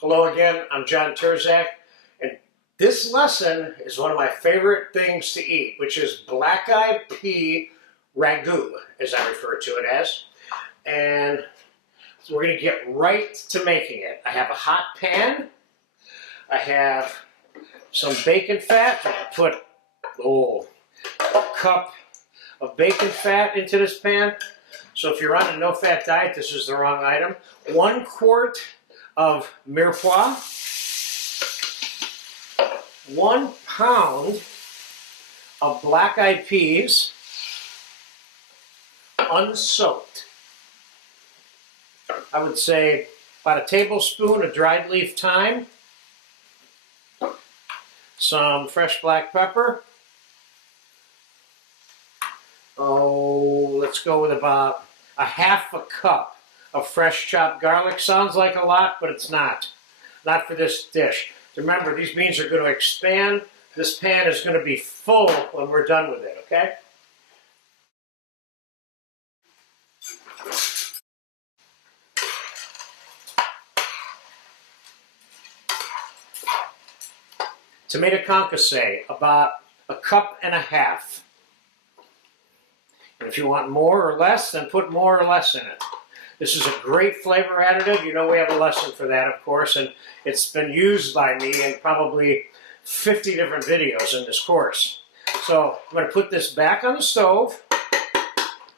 Hello again, I'm John Terzak, and this lesson is one of my favorite things to eat, which is black-eyed pea ragout, as I refer to it as. And so we're going to get right to making it. I have a hot pan. I have some bacon fat. I'm going to put a cup of bacon fat into this pan. So if you're on a no-fat diet, this is the wrong item. 1 quart of mirepoix, 1 pound of black-eyed peas, unsoaked. I would say about a tablespoon of dried leaf thyme, some fresh black pepper. Let's go with about a half a cup of fresh chopped garlic. Sounds like a lot, but it's not. Not for this dish. Remember, these beans are going to expand. This pan is going to be full when we're done with it, okay? Tomato concasse, about a cup and a half. And if you want more or less, then put more or less in it. This is a great flavor additive. You know we have a lesson for that, of course, and it's been used by me in probably 50 different videos in this course. So I'm going to put this back on the stove. I'm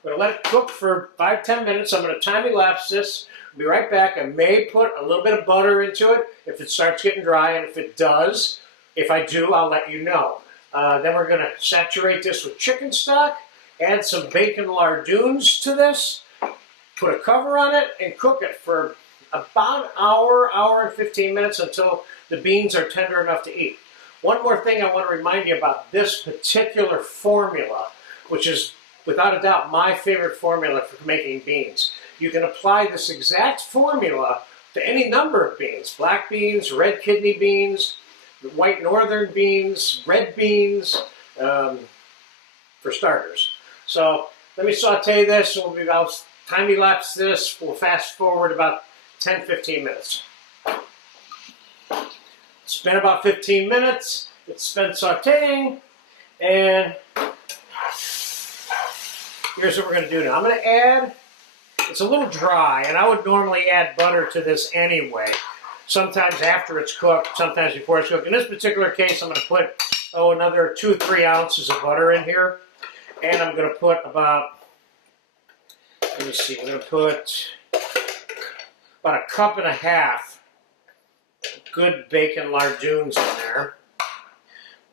going to let it cook for 5-10 minutes. I'm going to time-elapse this. I'll be right back. I may put a little bit of butter into it if it starts getting dry, and if it does, if I do, I'll let you know. Then we're going to saturate this with chicken stock, add some bacon lardons to this, put a cover on it, and cook it for about an hour and 15 minutes until the beans are tender enough to eat. One more thing I want to remind you about this particular formula, which is without a doubt my favorite formula for making beans. You can apply this exact formula to any number of beans: black beans, red kidney beans, white northern beans, red beans, for starters. So let me saute this, and I'll time-elapse this. We'll fast forward about 10-15 minutes. It's been about 15 minutes. It's been sauteing, and here's what we're going to do now. I'm going to add, it's a little dry, and I would normally add butter to this anyway. Sometimes after it's cooked, sometimes before it's cooked. In this particular case, I'm going to put, another 2-3 ounces of butter in here. And I'm going to put about, let me see, I'm going to put about a cup and a half good bacon lardons in there.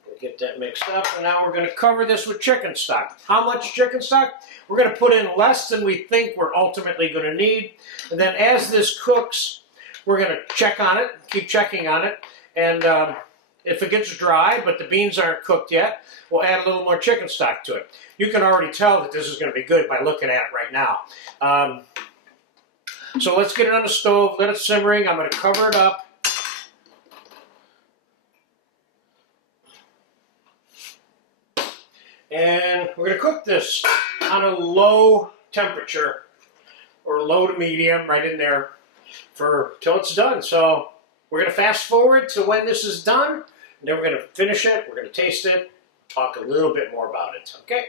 We'll get that mixed up, and now we're going to cover this with chicken stock. How much chicken stock? We're going to put in less than we think we're ultimately going to need. And then as this cooks, we're going to check on it, keep checking on it, and if it gets dry, but the beans aren't cooked yet, we'll add a little more chicken stock to it. You can already tell that this is going to be good by looking at it right now. So let's get it on the stove, let it simmering. I'm going to cover it up. And we're going to cook this on a low temperature, or low to medium, right in there, till it's done. So we're going to fast forward to when this is done, and then we're going to finish it, we're going to taste it, talk a little bit more about it, okay?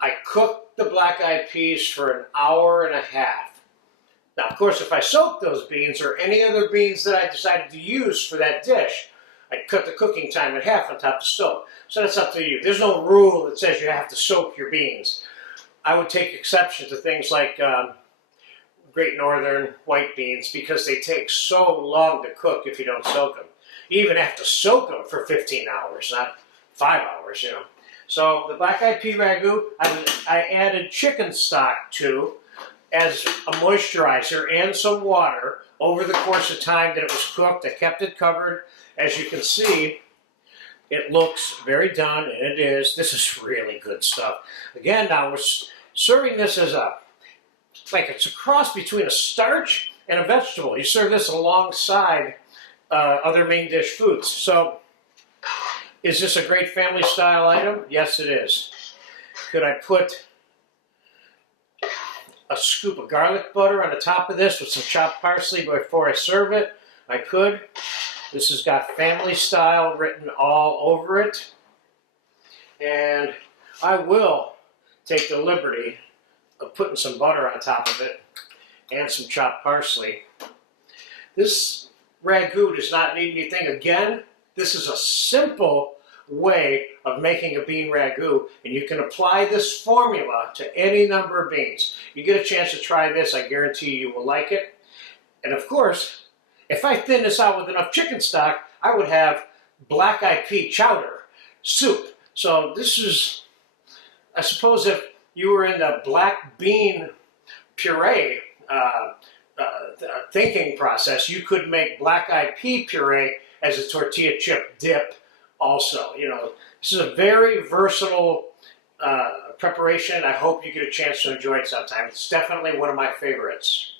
I cooked the black-eyed peas for an hour and a half. Now, of course, if I soak those beans or any other beans that I decided to use for that dish, I'd cut the cooking time in half on top of the stove. So that's up to you. There's no rule that says you have to soak your beans. I would take exception to things like Great Northern white beans because they take so long to cook if you don't soak them. You even have to soak them for 15 hours, not 5 hours, you know. So the black-eyed pea ragout, I added chicken stock to as a moisturizer and some water over the course of time that it was cooked. I kept it covered. As you can see, it looks very done, and it is. This is really good stuff. Again, now we're serving this as it's a cross between a starch and a vegetable. You serve this alongside other main dish foods. So, is this a great family style item? Yes, it is. Could I put a scoop of garlic butter on the top of this with some chopped parsley before I serve it? I could. This has got family style written all over it. And I will take the liberty of putting some butter on top of it and some chopped parsley. This ragout does not need anything. Again, this is a simple way of making a bean ragout, and you can apply this formula to any number of beans. You get a chance to try this, I guarantee you will like it. And of course, if I thin this out with enough chicken stock, I would have black-eyed pea chowder soup. So this is, I suppose if you were in the black bean puree thinking process, you could make black-eyed pea puree as a tortilla chip dip also. You know, this is a very versatile preparation. I hope you get a chance to enjoy it sometime. It's definitely one of my favorites.